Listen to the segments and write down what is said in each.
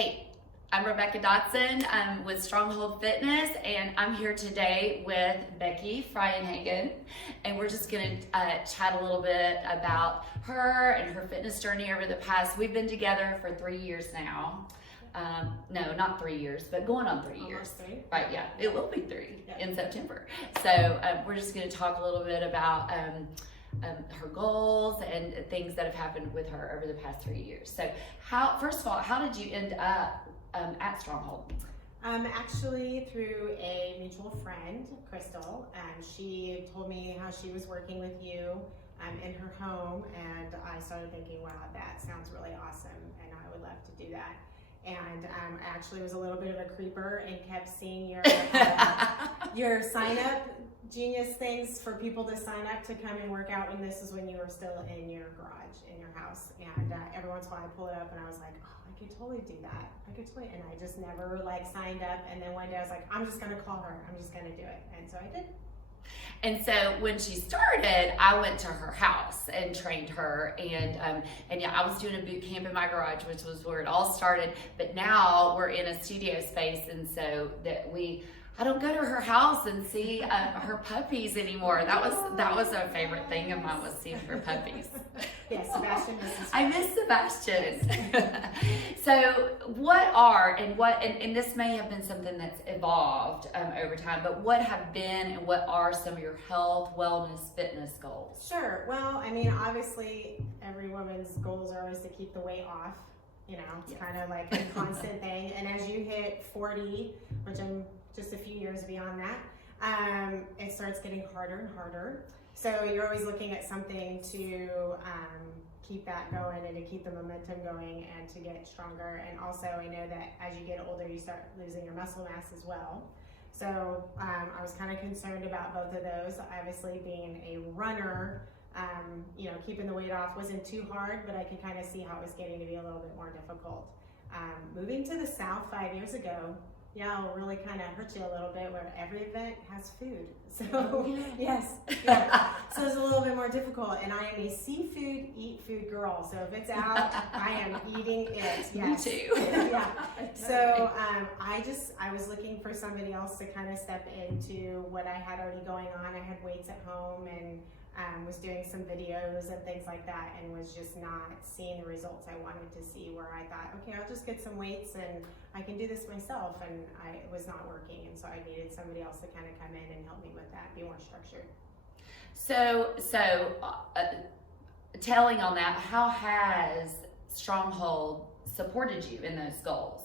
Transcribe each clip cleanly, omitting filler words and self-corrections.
Hey, I'm Rebecca Dotson. I'm with Stronghold Fitness, and I'm here today with Becky Freyenhagen, and we're just going to chat a little bit about her and her fitness journey over the past. We've been together for 3 years now. No, not 3 years, but going on 3 years. Almost 3. Right, yeah, it will be 3 Yeah. in September. So we're just going to talk a little bit about her goals and things that have happened with her over the past 3 years. So first of all, how did you end up at Stronghold? Actually through a mutual friend, Crystal. She told me how she was working with you in her home, and I started thinking, wow, that sounds really awesome, and I would love to do that. And I actually was a little bit of a creeper and kept seeing your sign up genius things for people to sign up to come and work out, when this is when you were still in your garage in your house. And every once in a while I pull it up and I was like, oh, I could totally do that. I could totally, and I just never signed up. And then one day I was like, I'm just gonna call her. I'm just gonna do it. And so I did. And so when she started, I went to her house and trained her, and yeah, I was doing a boot camp in my garage, which was where it all started. But now we're in a studio space, and so I don't go to her house and see her puppies anymore. That was a favorite thing of mine, was seeing her puppies. Yes, Sebastian misses. I miss Sebastian. So and this may have been something that's evolved over time, but what have been and what are some of your health, wellness, fitness goals? Sure. Well, I mean, obviously every woman's goals are always to keep the weight off. You know, it's kind of like a constant thing. And as you hit 40, which I'm just a few years beyond that, it starts getting harder and harder. So you're always looking at something to keep that going and to keep the momentum going and to get stronger. And also I know that as you get older, you start losing your muscle mass as well. So I was kind of concerned about both of those. Obviously being a runner, keeping the weight off wasn't too hard, but I could kind of see how it was getting to be a little bit more difficult. Moving to the South 5 years ago, yeah, it'll really kind of hurt you a little bit, where every event has food. So yes, yeah. So it's a little bit more difficult, and I am a seafood, eat food girl. So if it's out, I am eating it. Yes. Me too. Yeah. So I was looking for somebody else to kind of step into what I had already going on. I had weights at home and was doing some videos and things like that, and was just not seeing the results I wanted to see, where I thought, okay, I'll just get some weights and I can do this myself, and it was not working, and so I needed somebody else to kind of come in and help me with that, be more structured. So telling on that, how has Stronghold supported you in those goals?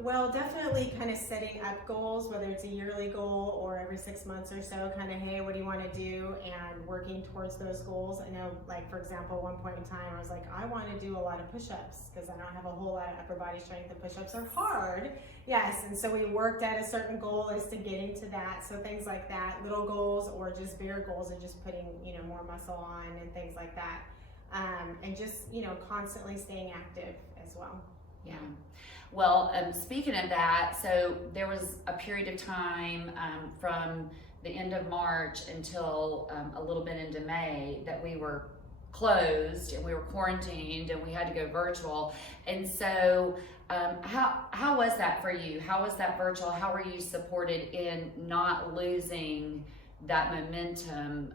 Well, definitely kind of setting up goals, whether it's a yearly goal or every 6 months or so, kind of, hey, what do you want to do, and working towards those goals. I know, like, for example, at one point in time, I was like, I want to do a lot of push-ups because I don't have a whole lot of upper body strength, and push-ups are hard. Yes, and so we worked at a certain goal as to getting to that. So things like that, little goals or just bigger goals, and just putting, more muscle on and things like that. And just, constantly staying active as well. Yeah. Well, speaking of that, so there was a period of time from the end of March until a little bit into May that we were closed and we were quarantined and we had to go virtual. And so how was that for you? How was that virtual? How were you supported in not losing that momentum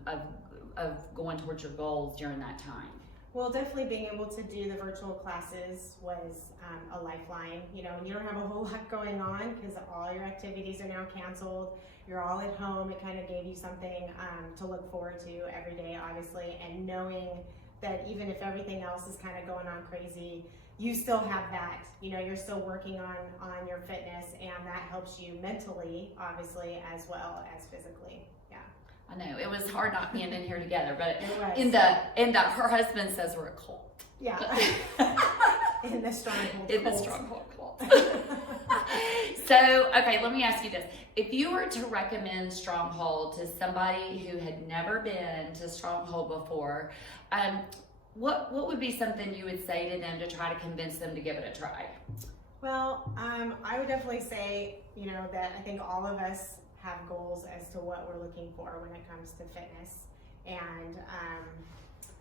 of going towards your goals during that time? Well, definitely being able to do the virtual classes was a lifeline. You don't have a whole lot going on because all your activities are now canceled. You're all at home. It kind of gave you something to look forward to every day, obviously, and knowing that even if everything else is kind of going on crazy, you still have that. You're still working on your fitness, and that helps you mentally, obviously, as well as physically. Yeah. I know it was hard not being in here together, but in the her husband says we're a cult. Yeah. In the Stronghold. In the Stronghold cult. So, okay, let me ask you this: if you were to recommend Stronghold to somebody who had never been to Stronghold before, what would be something you would say to them to try to convince them to give it a try? Well, I would definitely say, that I think all of us have goals as to what we're looking for when it comes to fitness. And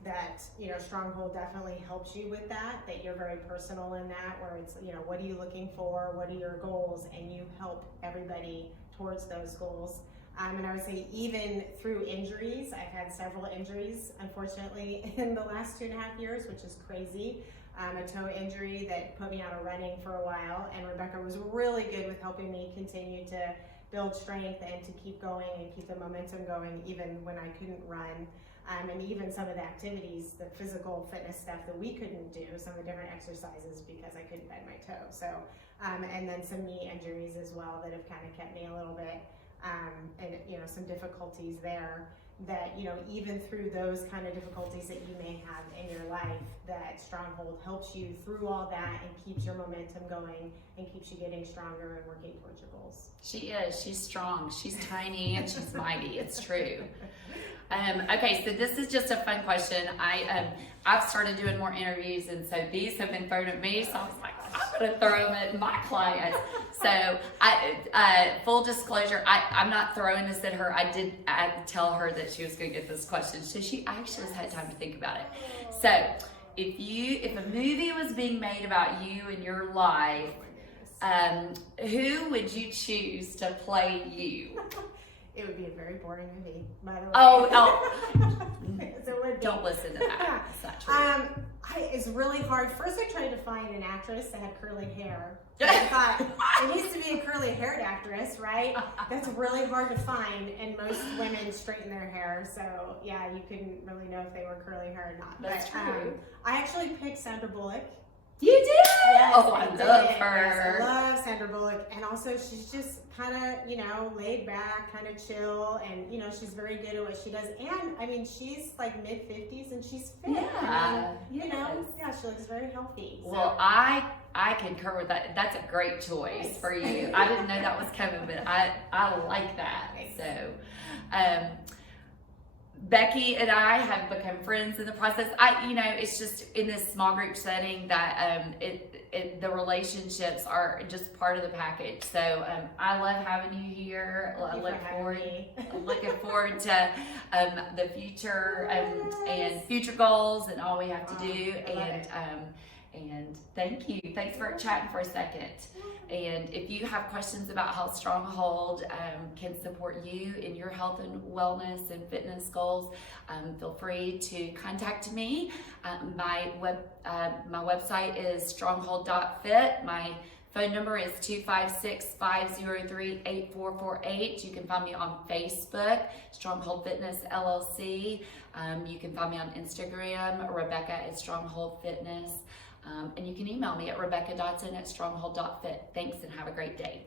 that, you know, Stronghold definitely helps you with that, that you're very personal in that, where it's, you know, what are you looking for, what are your goals, and you help everybody towards those goals. And I would say even through injuries, I've had several injuries, unfortunately, in the last 2.5 years, which is crazy. A toe injury that put me out of running for a while, and Rebecca was really good with helping me continue to build strength and to keep going and keep the momentum going even when I couldn't run. And even some of the activities, the physical fitness stuff that we couldn't do, some of the different exercises because I couldn't bend my toe. So, and then some knee injuries as well that have kind of kept me a little bit, and you know, some difficulties there that, you know, even through those kind of difficulties that you may have in your life, that Stronghold helps you through all that and keeps your momentum going and keeps you getting stronger and working towards your goals. She is. She's strong. She's tiny and she's mighty. It's true. Okay, so this is just a fun question. I've started doing more interviews, and so these have been thrown at me. So I was like, I'm going to throw them at my clients. So full disclosure, I'm not throwing this at her. I did tell her that she was going to get this question, so she actually has had time to think about it. So if a movie was being made about you and your life, who would you choose to play you? It would be a very boring movie, by the way. Oh. So it would be. Don't listen to that. It's not true. It's really hard. First, I tried to find an actress that had curly hair. I thought, it needs to be a curly haired actress, right? That's really hard to find, and most women straighten their hair, so yeah, you couldn't really know if they were curly hair or not. That's true. I actually picked Sandra Bullock. You did? Yes, Oh, I love her. Yes, I love Sandra Bullock, and also she's just kind of, you know, laid back, kind of chill, and, you know, she's very good at what she does. And I mean, she's like mid-50s and she's fit. Yeah, you know, yeah, she looks very healthy. So. Well, I concur with that. That's a great choice Nice. for you. I didn't know that was coming, but I like that. Nice. So, Becky and I have become friends in the process. You know, it's just in this small group setting that the relationships are just part of the package. So I love having you here. I looking forward to the future and future goals and all we have to do. And thank you. Thanks for chatting for a second. And if you have questions about how Stronghold can support you in your health and wellness and fitness goals, feel free to contact me. My website is stronghold.fit. My phone number is 256-503-8448. You can find me on Facebook, Stronghold Fitness LLC. You can find me on Instagram, Rebecca at Stronghold Fitness. And you can email me at rebecca.dotson@stronghold.fit. Thanks and have a great day.